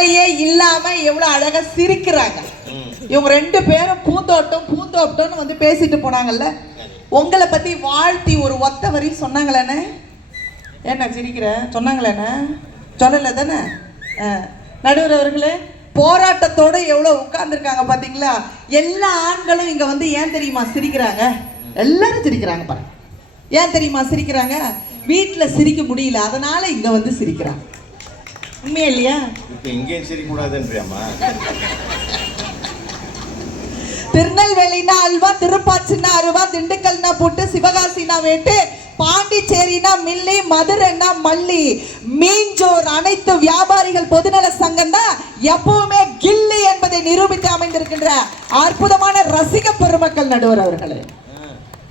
கவலையே இல்லாம எவ்வளவு அழகா சிரிக்கிறாங்க. இவங்க ரெண்டு பேரும் பூந்தோட்டம் பூந்தோட்டம்னு வந்து பேசிட்டு போனாங்கல்ல. உங்களை பத்தி வாழ்த்தி ஒரு ஒத்த வரி சொன்னாங்களேண்ணே என்ன சிரிக்கிற? சொன்னாங்களேண்ணே சொல்லல தானே. நடுவர் அவர்களே போராட்டத்தோட எவ்வளவு உட்கார்ந்துருக்காங்க பாத்தீங்களா? எல்லா ஆண்களும் இங்க வந்து ஏன் தெரியுமா சிரிக்கிறாங்க? எல்லாரும் சிரிக்கிறாங்க பாருங்க. ஏன் தெரியுமா சிரிக்கிறாங்க? வீட்டுல சிரிக்க முடியல அதனால இங்க வந்து சிரிக்கிறாங்க. உண்மையா இல்லையா இப்ப எங்கேயும் சிரிக்கூடாதுன்றியாமா திருநெல்வேலினா அல்வா திருப்பாச்சின்னா அருவா திண்டுக்கல்னா புட்டு சிவகாசினா வேட்டு பாண்டிச்சேரினா மில்லி மதுரைனா மல்லி. மீஞ்சோர் அனைத்து வியாபாரிகள் பொதுநல சங்கம் தான் எப்பவுமே கில்லி என்பதை நிரூபித்து அமைந்திருக்கின்ற அற்புதமான ரசிக பெருமக்கள் நடுவர் அவர்களே.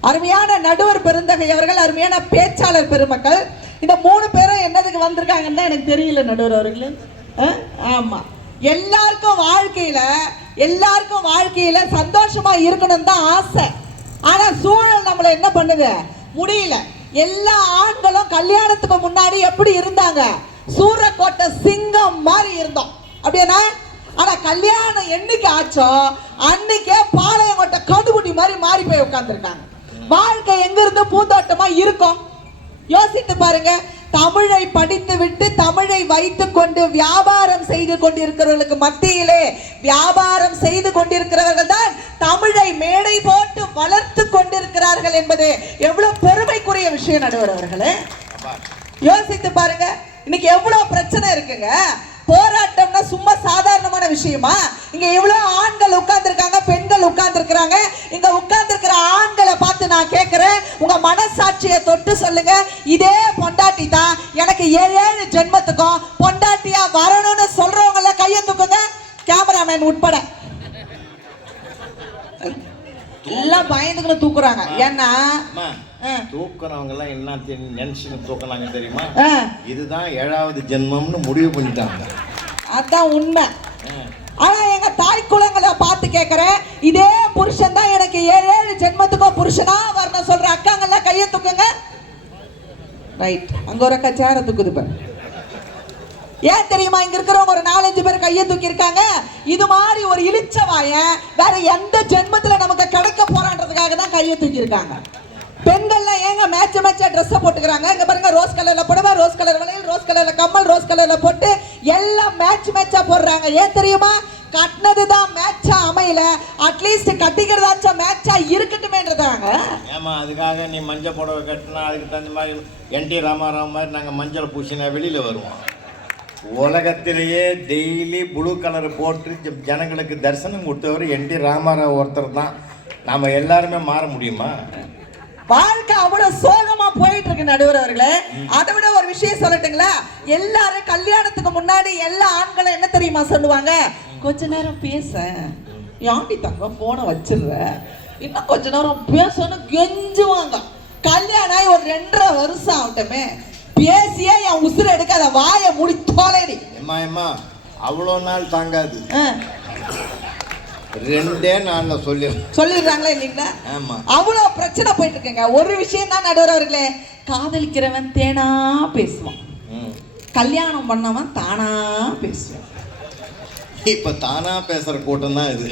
அருமையான நடுவர் பெருந்தகை அவர்கள் அருமையான பேச்சாளர் பெருமக்கள். இந்த மூணு பேரும் என்னதுக்கு வந்திருக்காங்கன்னு தான் எனக்கு தெரியல நடுவர் அவர்களே. அஹ், ஆமா. எல்லாருக்கும் வாழ்க்கையில எல்லாருக்கும் வாழ்க்கையில சந்தோஷமா இருக்கணும் தான் ஆசை. ஆனா சூழல் நம்மளை என்ன பண்ணுது? முடியல. எல்லா ஆண்களும் கல்யாணத்துக்கு முன்னாடி எப்படி இருந்தாங்க? சூரக்கோட்டை சிங்கம் மாதிரி இருந்தோம். அப்படியாண்ணா ஆனா கல்யாணம் என்னைக்கு ஆச்சோ அன்னைக்கே பாளையங்கோட்டை கடுகுட்டி மாதிரி மாறி போய் உட்காந்துருக்காங்க வாழ்க்கை எங்கிருந்து பூந்தோட்டமா இருக்கும்? யோசித்து பாருங்க. தமிழை படித்து விட்டு தமிழை வைத்துக் கொண்டு வியாபாரம் செய்து கொண்டிருக்கிறவர்களுக்கு மத்தியிலே வியாபாரம் செய்து கொண்டிருக்கிறவர்கள் தான் தமிழை மேடை போட்டு வளர்த்து கொண்டிருக்கிறார்கள் என்பது எவ்வளவு பெருமைக்குரிய விஷயம் நடுவர் அவர்களே. யோசித்து பாருங்க. இன்னைக்கு எவ்வளவு பிரச்சனை இருக்குங்க. போராட்டம்னா சும்மா சாதாரணமான விஷயமா? இங்க எவ்வளவு ஆண்கள் உட்கார்ந்துருக்காங்க பெண்கள் உட்கார்ந்துருக்கிறாங்க. இங்க உட்கார்ந்துருக்கிற ஆண்களை பார்த்து நான் கேட்கிறேன் உங்க மனசாட்சியை தொட்டு சொல்லுங்க. இதே பொண்டாட்டி தான் எனக்கு ஏழு ஏழு ஜென்மத்துக்கும் பொண்டாட்டியா வரணும்னு சொல்றவங்கள கையை தூக்குங்க. கேமராமேன் உட்பட. எல்லாம் பயந்துக்குன்னு தூக்குறாங்க. ஏன்னா அம்மா ஆ, தூக்குறவங்க எல்லாம் என்ன நினைச்சுன்னு தூக்குனாங்க தெரியுமா? இதுதான் ஏழாவது ஜென்மம்னு முடிவு பண்ணிட்டாங்க. அதான் உண்மை. ஆனா எங்க தாய் குலங்களை பார்த்து கேட்கிறேன் இதே புருஷன் தான் எனக்கு ஏழு ஏழு ஜென்மத்துக்கோ புருஷனா வரணும் சொல்ற அக்காங்கெல்லாம் கையை தூக்குங்க. ரைட் அங்க ஒரு அக்கா சேர தூக்குது பாரு. ஏன் தெரியுமா இங்க இருக்கிறவங்க ஒரு நாலஞ்சு பேர் கையை தூக்கி இருக்காங்க இது மாதிரி ஒரு இழிச்சவாயன் வேற எந்த ஜென்மத்துல நமக்கு கிடைக்க போறான்றதுக்காக தான் கையை தூக்கி இருக்காங்க பெண்கள்லாம் ஏங்க மேட்ச் மேட்சா ட்ரெஸ்ஸை போட்டுக்கிறாங்க. இங்க பாருங்க ரோஸ் கலர்ல புடவை ரோஸ் கலர் வளையல் ரோஸ் கலர்ல கம்மல் ரோஸ் கலர்ல போட்டு எல்லாம் மேட்ச் மேட்சா போடுறாங்க. ஏன் தெரியுமா? கட்டினது தான் மேட்சா அமையல. அட்லீஸ்ட் கட்டிக்கிறதாச்சும் மேட்சா இருக்கட்டுமேன்றதாங்க ஏமா அதுக்காக நீ மஞ்சள் புடவை கட்டினா அதுக்கு தகுந்த மாதிரி என் டி ராமாராவ் மாதிரி நாங்கள் மஞ்சள் பூசினா வெளியில் வருவோம். உலகத்திலேயே டெய்லி ப்ளூ கலர் போட்டு ஜனங்களுக்கு தரிசனம் கொடுத்தவர் என் டி ராமாராவ் ஒருத்தர் தான். நாம் எல்லாருமே மாற முடியுமா? வாழ்க்கை அவ்வளவு சோகமா போயிட்டு இருக்கு நடுவர் அவர்களே. அதை விட ஒரு விஷயம் சொல்லட்டுங்களா? எல்லாரும் கல்யாணத்துக்கு முன்னாடி எல்லா ஆண்களும் என்ன தெரியுமா சொல்லுவாங்க? கொஞ்ச நேரம் பேச. யாண்டி தங்க போனை வச்சிடுற இன்னும் கொஞ்ச நேரம் பேசணும் கெஞ்சுவாங்க. கல்யாணம் ஆகி ஒரு ரெண்டரை வருஷம் ஆகட்டுமே. பேசியே என் உசுரை எடுக்காத வாயை மூடி தோலைடி. எம்மா எம்மா அவ்வளோ நாள் தாங்காது. ரெண்டே நாளில் சொல்லிடுறேன் சொல்லிடுறாங்களா இல்லைங்களா? ஆமாம் அவ்வளோ பிரச்சனை போயிட்டு இருக்குங்க ஒரு விஷயம் தான் நடுவர் அவர்களே காதலிக்கிறவன் தேனா பேசுவான். கல்யாணம் பண்ணவன் தானா பேசுவான். இப்போ தானாக பேசுகிற கூட்டம் தான் இது.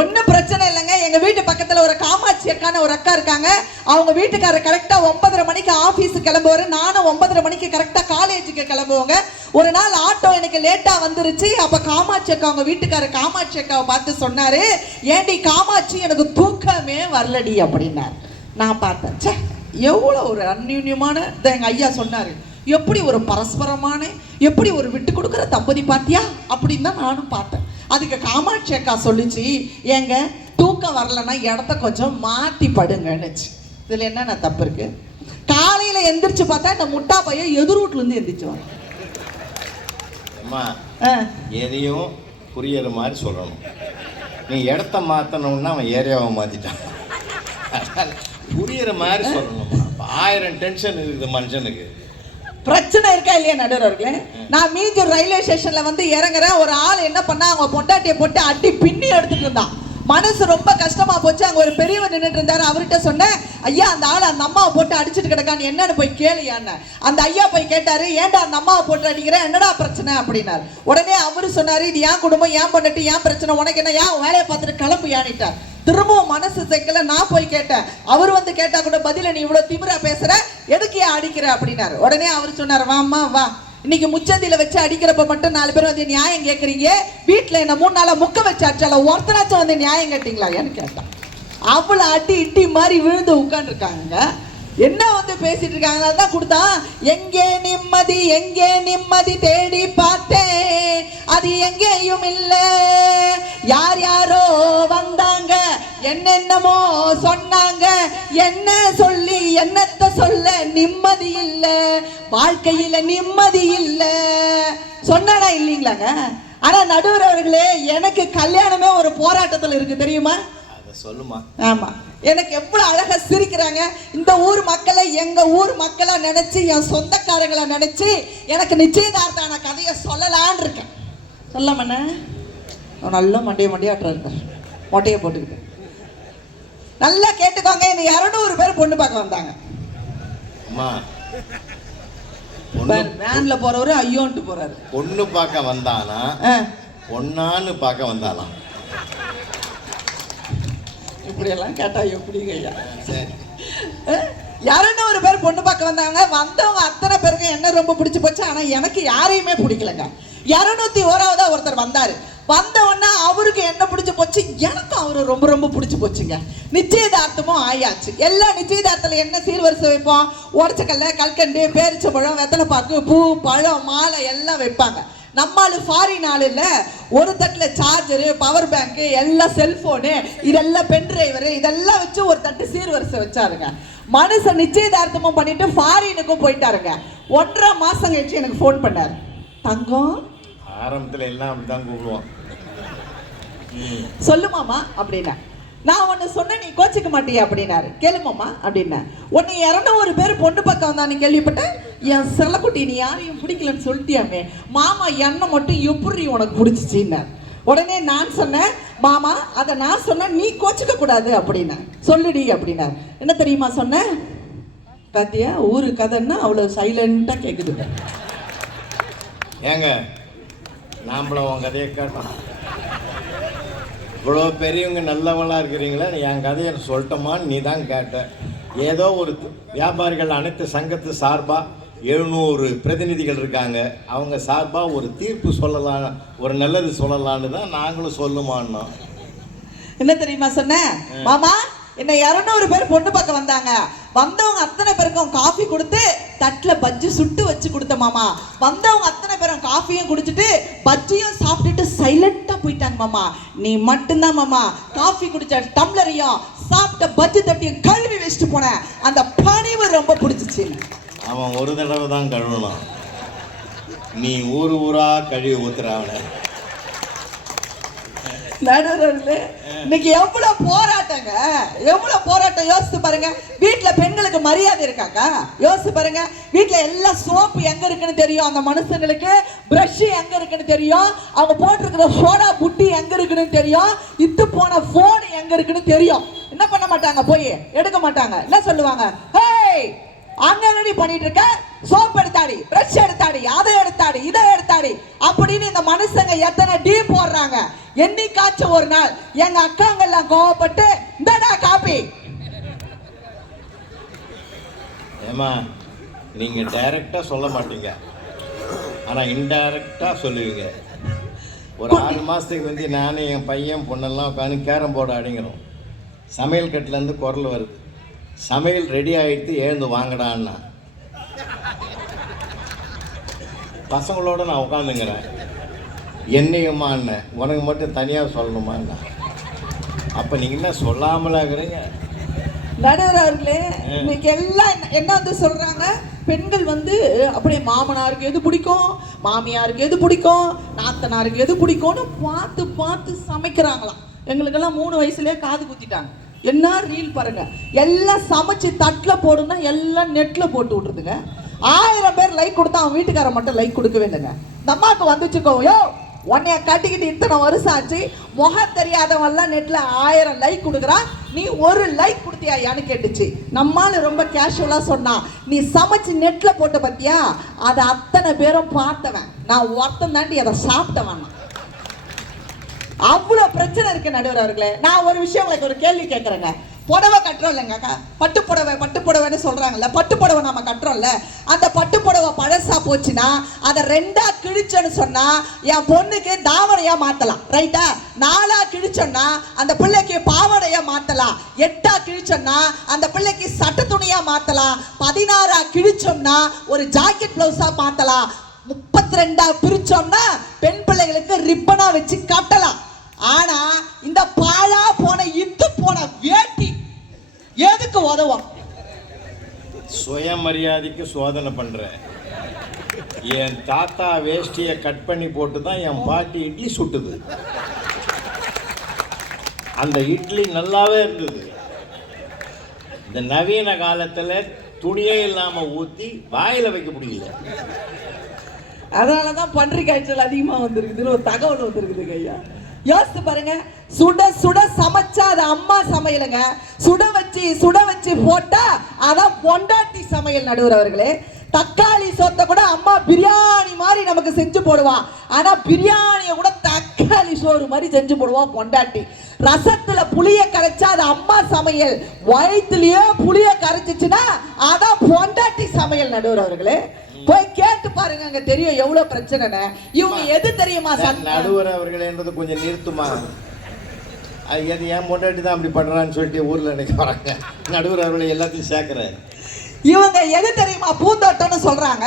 ஒன்றும் பிரச்சனை இல்லைங்க. எங்க வீட்டு பக்கத்துல ஒரு காமாட்சி அக்கான ஒரு அக்கா இருக்காங்க. அவங்க வீட்டுக்காரர் கரெக்டாக ஒன்பதரை மணிக்கு ஆஃபீஸு கிளம்புவாரு. நானும் ஒன்பதரை மணிக்கு கரெக்டாக காலேஜுக்கு கிளம்புவோங்க. ஒரு நாள் ஆட்டோ எனக்கு லேட்டாக வந்துருச்சு. அப்போ காமாட்சி அக்கா அவங்க வீட்டுக்காரர் காமாட்சி அக்காவை பார்த்து சொன்னார் ஏண்டி காமாட்சி எனக்கு தூக்கமே வரலடி அப்படின்னார். நான் பார்த்தேன் ச்சே எவ்வளோ ஒரு அந்யூன்யமான எங்கள் ஐயா சொன்னார் எப்படி ஒரு பரஸ்பரமான எப்படி ஒரு விட்டு கொடுக்குற தம்பதி பார்த்தியா அப்படின்னு தான் நானும் பார்த்தேன். அதுக்கு காமாட்சி அக்கா சொல்லிச்சு ஏங்க தூக்கம் வரலன்னா இடத்த கொஞ்சம் மாத்தி படுங்கன்னுச்சு. இதுல என்னென்ன தப்பு இருக்கு? காலையில எந்திரிச்சு பார்த்தா இந்த முட்டா பையன் எதிர் வீட்டுல இருந்து எந்திரிச்சு வரும் அம்மா எதையும் புரியுற மாதிரி சொல்லணும். நீ இடத்த மாற்றணும்னா அவன் ஏரியாவை மாற்றிட்டான் புரியுற மாதிரி சொல்லணும்மா ஆயிரம் டென்ஷன் இருக்குது மனுஷனுக்கு. பிரச்சனை இருக்கா இல்லையா நடுவர்களே? நான் மீஞ்சூர் ரயில்வே ஸ்டேஷன்ல வந்து இறங்குறேன். ஒரு ஆள் என்ன பண்ணா அவங்க பொண்டாட்டியை போட்டு அடி பின்னி எடுத்துட்டு இருந்தான். மனசு ரொம்ப கஷ்டமா போச்சு. அங்க ஒரு பெரியவர் நின்றுட்டு இருந்தாரு. அவர்கிட்ட சொன்னேன் ஐயா அந்த ஆள் அந்த அம்மாவை போட்டு அடிச்சிட்டு கிடக்கான்னு என்னன்னு போய் கேளியான்னு அந்த ஐயா போய் கேட்டாரு ஏன்டா அந்த அம்மாவை போட்டு அடிக்கிற? என்னடா பிரச்சனை? அப்படின்னாரு. உடனே அவரு சொன்னாரு இது ஏன் குடும்பம் ஏன் பண்ணிட்டு ஏன் பிரச்சனை. உனக்கு என்ன ஏன் வேலையை பார்த்துட்டு கிளம்பு ஏனிட்டார் திரும்பவும் மனசு செக்கல. நான் போய் கேட்டேன். அவர் வந்து கேட்டா கூட பதில நீ இவ்வளவு திமிரா பேசுற? எதுக்கு ஏன் அடிக்கிற? அப்படின்னாரு. உடனே அவர் சொன்னார் வாமா வா. இன்னைக்கு முச்சந்தில வச்சு அடிக்கிறப்ப மட்டும் நாலு பேர் வந்து நியாயம் கேட்குறீங்க வீட்டில் என்ன மூணு நாளாக முக்க வச்சு அடிச்சால வந்து நியாயம் கேட்டீங்களா? ஏன்னு கேட்டான் அவ்வளோ அட்டி இட்டி மாதிரி விழுந்து உட்காந்துருக்காங்க என்ன வந்து பேசிட்டு இருக்காங்க? தான் கொடுத்தான் எங்கே நிம்மதி எங்கே நிம்மதி தேடி பார்த்தேன். அது எங்கேயும் இல்லை. யார் யாரோ வந்தாங்க. என்னென்னமோ சொன்னாங்க. என்ன சொல்லி என்னத்தை சொல்ல நிம்மதி இல்ல வாழ்க்கையில நிம்மதி இல்ல சொன்னானா இல்லைங்களாங்க? ஆனா நடுவர் அவர்களே எனக்கு கல்யாணமே ஒரு போராட்டத்துல இருக்கு தெரியுமா? சொல்லுமா. ஆமா. எனக்கு எவ்வளவு அழகா சிரிக்கிறாங்க. இந்த ஊர் மக்களை எங்க ஊர் மக்களா நினைச்சு என் சொந்தக்காரங்களா நினைச்சு எனக்கு நிச்சயதார்த்தான கதையை சொல்லலான்னு இருக்கேன். சொல்ல மண்ண நல்ல மண்டைய மண்டையாட்டம் இருக்கார் மொட்டையை போட்டுக்கிட்டு. நல்லா கேட்டுக்கோங்க. இந்த இரநூறு பேர் பொண்ணு பார்க்க வந்தாங்க. அம்மா. வேன்ல போறவரு ஐயோன்ட்டு போறாரு. பொண்ணு பார்க்க வந்தானா? பொண்ணான்னு பார்க்க வந்தாலாம் இப்படியெல்லாம் கேட்டா எப்படிங்க ஐயா? சரி. யாருன்னு ஒரு பேர் பொண்ணு பார்க்க வந்தாங்க. வந்தவங்க அத்தனை பேருக்கு என்ன ரொம்ப பிடிச்சு போச்சு? ஆனா எனக்கு யாரையுமே பிடிக்கலங்க. இரநூத்தி ஓராவதா ஒருத்தர் வந்தாரு. வந்த அவருக்கு என்ன பிடிச்சி போச்சு? எனக்கும் அவரு ரொம்ப ரொம்ப பிடிச்சி போச்சுங்க. நிச்சயதார்த்தமும் ஆயாச்சு. எல்லா நிச்சயதார்த்தத்தில் என்ன சீர்வரிசை வைப்போம்? உடச்சக்கல்ல கல்கண்டு பேரிச்சம்பழம் வெத்தலைப்பாக்கு பூ பழம் மாலை எல்லாம் வைப்பாங்க. நம்மாளு ஃபாரின் ஆள் இல்லை. ஒரு தட்டில் சார்ஜரு பவர் பேங்க்கு எல்லாம் செல்போனு இதெல்லாம் பென் டிரைவரு இதெல்லாம் வச்சு ஒரு தட்டு சீர்வரிசை வச்சாருங்க. மனுஷன் நிச்சயதார்த்தமும் பண்ணிட்டு ஃபாரினுக்கும் போயிட்டாருங்க. ஒன்றரை மாசம் கழிச்சு எனக்கு ஃபோன் பண்ணாரு. தங்கம் ஆரம்பத்தில் எல்லாம் அப்படிதான் கூப்பிடுவோம் ம். சொல்லுமாமா அப்படின்னா. நான் ஒன்று சொன்னேன் நீ கோச்சிக்க மாட்டியா அப்படின்னாரு. கேளுமாமா அப்படின்னேன் உன்னை இரநூறு பேர் பொண்ணு பக்கம் வந்தான்னு கேள்விப்பட்டேன் என் செல்லக்குட்டி நீ யாரையும் பிடிக்கலன்னு சொல்லிட்டியாமே. மாமா என்ன மட்டும் எப்படி உனக்கு பிடிச்சிச்சின்னார். உடனே நான் சொன்னேன் மாமா அதை நான் சொன்னேன் நீ கோச்சிக்க கூடாது அப்படின்னேன் சொல்லுடி அப்படின்னார் என்ன தெரியுமா சொன்னேன் பாத்தியா ஊரு கதைன்னா அவ்வளோ சைலண்ட்டாக கேட்குதுங்க ஏங்க நாம்பளும் உன் கதையை கேட்டோம் இவ்வளோ பெரியவங்க நல்லவங்களா இருக்கிறீங்களா என் கதையை சொல்லட்டோமான்னு நீ தான் கேட்ட. ஏதோ ஒரு வியாபாரிகள் அனைத்து சங்கத்து சார்பாக எழுநூறு பிரதிநிதிகள் இருக்காங்க. அவங்க சார்பாக ஒரு தீர்ப்பு சொல்லலாம் ஒரு நல்லது சொல்லலான்னு தான் நாங்களும் சொல்லுமான்னோம். என்ன தெரியுமா சொன்னேன்? மாமா என்ன இரநூறு பேர் பொண்ணு பார்க்க வந்தாங்க. வந்தவங்க அத்தனை பேருக்கும் காஃபி கொடுத்து தட்டில் பஜ்ஜி சுட்டு வச்சு கொடுத்த மாமா. வந்தவங்க அத்தனை பேரும் காஃபியும் குடிச்சிட்டு பஜ்ஜியும் சாப்பிட்டுட்டு சைலண்டா போயிட்டாங்க மாமா. நீ மட்டும்தான் மாமா. காஃபி குடிச்ச டம்ளரையும் சாப்பிட்ட பஜ்ஜி தட்டியும் கழுவி வச்சுட்டு போன அந்த பணிவு ரொம்ப பிடிச்சிச்சு. அவன் ஒரு தடவை தான் கழுவணும். நீ ஊர் ஊரா கழுவி ஊத்துறவனே நடுவர்களே இன்னைக்கு எவ்வளவு போராட்டங்க? எவ்வளவு போராட்டம்? யோசித்து பாருங்க. வீட்டுல பெண்களுக்கு மரியாதை இருக்காக்கா? யோசித்து பாருங்க. வீட்டுல எல்லா சோப்பு எங்க இருக்குன்னு தெரியும்? அந்த மனுஷங்களுக்கு பிரஷ் எங்க இருக்குன்னு தெரியும்? அவங்க போட்டிருக்கிற சோடா புட்டி எங்க இருக்குன்னு தெரியும்? இத்து போன போன் எங்க இருக்குன்னு தெரியும். என்ன பண்ண மாட்டாங்க? போய் எடுக்க மாட்டாங்க. என்ன சொல்லுவாங்க? ஹேய் அங்க என்னடி பண்ணிட்டு இருக்க? சோப் எடுத்தாடி பிரஷ் எடுத்தாடி அதை எடுத்தாடி இதை எடுத்தாடி அப்படின்னு இந்த மனுஷங்க எத்தனை டீ போடுறாங்க. என்னைக்காச்சும் ஒரு நாள் எங்க அக்காங்க எல்லாம் கோவப்பட்டு இந்தடா காப்பி. ஏமா நீங்கள் டைரெக்டாக சொல்ல மாட்டீங்க. ஆனால் இன்டைரக்டாக சொல்லுவீங்க. ஒரு ஆறு மாதத்துக்கு வந்து நானும் என் பையன் பொண்ணெல்லாம் உட்காந்து கேரம் போர்டு அடிங்கிறோம் சமையல் கட்டிலேருந்து குரல் வருது. சமையல் ரெடி ஆகிடுத்து எழுந்து வாங்கடான்னா. பசங்களோட நான் உட்காந்துங்கிறேன் என்னையுமா அண்ணன் உனக்கு மட்டும் தனியாக சொல்லணுமாண்ணா? அப்போ நீங்கள் என்ன சொல்லாமலா இருக்கிறீங்க? நடுவர் அவர்களே இன்னைக்கு எல்லாம் என்ன- என்ன வந்து சொல்றாங்க? பெண்கள் வந்து அப்படியே மாமனாருக்கு எது பிடிக்கும்? மாமியாருக்கு எது பிடிக்கும்? நாத்தனாருக்கு எது பிடிக்கும்னு பார்த்து பார்த்து சமைக்கிறாங்களாம். எங்களுக்கெல்லாம் மூணு வயசுலயே காது குத்திட்டாங்க. என்ன ரீல் பாருங்க. எல்லாம் சமைச்சு தட்டில் போடுன்னா எல்லாம் நெட்ல போட்டு விட்டுருதுங்க. ஆயிரம் பேர் லைக் கொடுத்தா அவன் வீட்டுக்காரன் மட்டும் லைக் கொடுக்கவே இல்லைங்க. இந்த அம்மாவுக்கு வந்துச்சுக்கோ யோ! உன்னைய கட்டிக்கிட்டு இத்தனை வருஷம் ஆச்சு. முகம் தெரியாதவன்லாம் நெட்ல ஆயிரம் லைக் கொடுக்குறான் நீ ஒரு லைக் கொடுத்தியாயான்னு கேட்டுச்சு. நம்மால ரொம்ப கேஷுவலா சொன்னான் நீ சமைச்சு நெட்ல போட்ட பத்தியா? அதை அத்தனை பேரும் பார்த்தவன். நான் ஒருத்தன் தாண்டி அதை சாப்பிட்டவன் நான். அவ்வளவு பிரச்சனை இருக்கு நடுவர் அவர்களே. நான் ஒரு விஷயம் உங்களுக்கு ஒரு கேள்வி கேட்கறேங்க புடவை கட்டுறோம் இல்லைங்க பட்டு புடவை பட்டு புடவைன்னு சொல்கிறாங்கல்ல பட்டு புடவை நம்ம கட்டுறோம்ல. அந்த பட்டு புடவை பழசா போச்சுன்னா அதை ரெண்டா கிழிச்சோன்னு சொன்னா என் பொண்ணுக்கு தாவணையா மாத்தலாம். ரைட்டா நாலா கிழிச்சோன்னா அந்த பிள்ளைக்கு பாவாடையா மாத்தலாம். எட்டா கிழிச்சோன்னா அந்த பிள்ளைக்கு சட்ட துணியா மாத்தலாம். பதினாறா கிழிச்சோம்னா ஒரு ஜாக்கெட் பிளவுஸா மாத்தலாம். முப்பத்தி ரெண்டா பிரிச்சோம்னா பெண் பிள்ளைகளுக்கு ரிப்பனா வச்சு கட்டலாம். ஆனா இந்த பாழா போன இந்து போன வேட்டி எதுக்கு உதவும்? சுயமரியாதைக்கு சோதனை பண்றேன். என் தாத்தா வேஷ்டியை கட் பண்ணி போட்டு தான் என் பாட்டி இட்லி சுட்டுது. அந்த இட்லி நல்லாவே இருந்தது. இந்த நவீன காலத்துல துணியே இல்லாம ஊத்தி வாயில வைக்க முடியல. அதனாலதான் பன்றி காய்ச்சல் அதிகமா வந்திருக்குதுன்னு ஒரு தகவல் வந்திருக்குதுங்க ஐயா. யோசித்து பாருங்க. சுட சுட சமைச்சா அது அம்மா சமையலுங்க. சுட வச்சு சுட வச்சு போட்டா அதான் பொண்டாட்டி சமையல் நடுவுறவர்களே தக்காளி சோத்தை கூட அம்மா பிரியாணி மாதிரி நமக்கு செஞ்சு போடுவா. ஆனா பிரியாணியை கூட தக்காளி சோறு மாதிரி செஞ்சு போடுவா பொண்டாட்டி. ரசத்துல புளிய கரைச்சா அது அம்மா சமையல். வயிற்றுலயே புளிய கரைச்சிச்சுன்னா அதான் பொண்டாட்டி சமையல் நடுவுறவர்களே போய் கேட்டு பாருங்க அங்க தெரியும் எவ்வளவு பிரச்சனைன்னு. இவங்க எது தெரியுமா நடுவர் அவர்கள் என்றது கொஞ்சம் நிறுத்துமா? அது என் பொண்டாட்டி தான் அப்படி பண்றான்னு சொல்லிட்டு ஊர்ல நினைக்க வராங்க. நடுவர் அவர்களை எல்லாத்தையும் சேர்க்கிறேன் இவங்க எது தெரியுமா பூந்தோட்டம்னு சொல்றாங்க.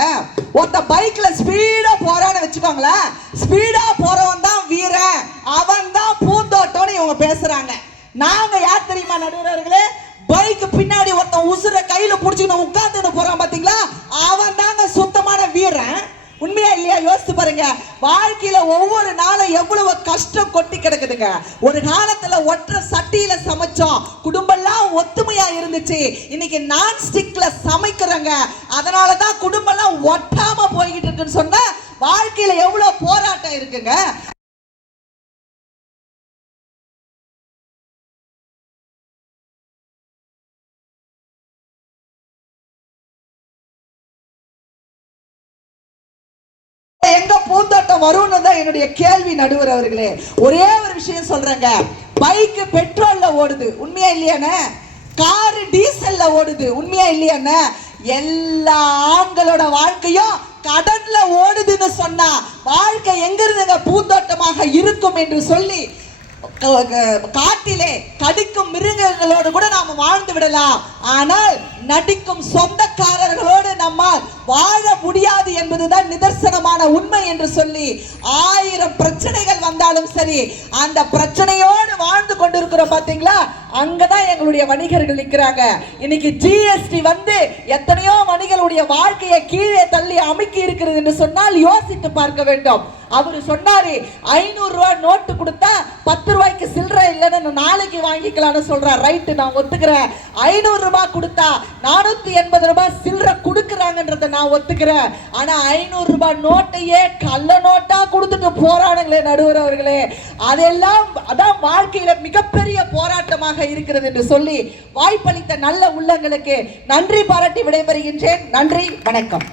ஒருத்த பைக்ல ஸ்பீடா போறான்னு வச்சுக்கோங்களேன். ஸ்பீடா போறவன் தான் வீரன். அவன் தான் பூந்தோட்டம்னு இவங்க பேசுறாங்க. நாங்க யார் தெரியுமா நடுவர்களே பைக்கு பின்னாடி ஒருத்தன் உசுர கையில புடிச்சுக்கணும் உட்கார்ந்து போறான் பாத்தீங்களா? அவன் தாங்க சுத்தமான வீரன். உண்மையா இல்லையா? யோசித்து பாருங்க. வாழ்க்கையில ஒவ்வொரு நாளும் எவ்வளவு கஷ்டம் கொட்டி கிடக்குதுங்க. ஒரு காலத்துல ஒற்றை சட்டியில சமைச்சோம். குடும்பம்லாம் ஒத்துமையா இருந்துச்சு. இன்னைக்கு நான் ஸ்டிக்ல சமைக்கிறோங்க. அதனாலதான் குடும்பம்லாம் ஒட்டாம போய்கிட்டு இருக்குன்னு சொன்னா வாழ்க்கையில எவ்வளவு போராட்டம் இருக்குங்க. பூந்தோட்டம் வரும்னு தான் என்னுடைய கேள்வி நடுவர் அவர்களே. ஒரே ஒரு விஷயம் சொல்றேங்க. பைக்கு பெட்ரோல்ல ஓடுது. உண்மையா இல்லையானே? காரு டீசல்ல ஓடுது. உண்மையா இல்லையானே? எல்லா ஆண்களோட வாழ்க்கையும் கடன்ல ஓடுதுன்னு சொன்னா வாழ்க்கை எங்க இருந்துங்க பூந்தோட்டமாக இருக்கும் என்று சொல்லி காட்டிலே கடிக்கும் மிருகங்களோடு கூட நாம் வாழ்ந்து விடலாம். ஆனால் நடிக்கும் சொந்தக்காரர்களோடு நம்மால் வாழ முடியாது என்பதுதான் நிதர்சனமான உண்மை என்று சொல்லி ஆயிரம் பிரச்சனைகள் வந்தாலும் சரி அந்த பிரச்சனையோடு வாழ்ந்து கொண்டிருக்கிறோம் பாத்தீங்களா? அங்கதான் எங்களுடைய வணிகர்கள் நிக்கிறாங்க. இன்னைக்கு ஜிஎஸ்டி வந்து எத்தனையோ வணிகர்களுடைய வாழ்க்கையை கீழே தள்ளி அமுக்கி இருக்கிறது என்று சொன்னால் யோசித்து பார்க்க வேண்டும். அவர் சொன்னாரு ஐநூறு ரூபாய் நோட்டு கொடுத்தா பத்து ரூபாய்க்கு சில்லறை நாளைக்கு வாங்கிக்கலாம்னு சொல்கிறேன் ரைட்டு நான் ஒத்துக்கிறேன். ஐநூறு ரூபாய் கொடுத்தா நானூத்தி எண்பது ரூபாய் சில்லறை கொடுக்குறாங்கன்றத நான் ஒத்துக்கிறேன். ஆனா ஐநூறு ரூபாய் நோட்டையே கள்ள நோட்டா கொடுத்துட்டு போராடுங்களே நடுவர் அவர்களே. அதெல்லாம் அதான் வாழ்க்கையில மிகப்பெரிய போராட்டமாக இருக்கிறது என்று சொல்லி வாய்ப்பளித்த நல்ல உள்ளங்களுக்கு நன்றி பாராட்டி விடைபெறுகின்றேன். நன்றி வணக்கம்.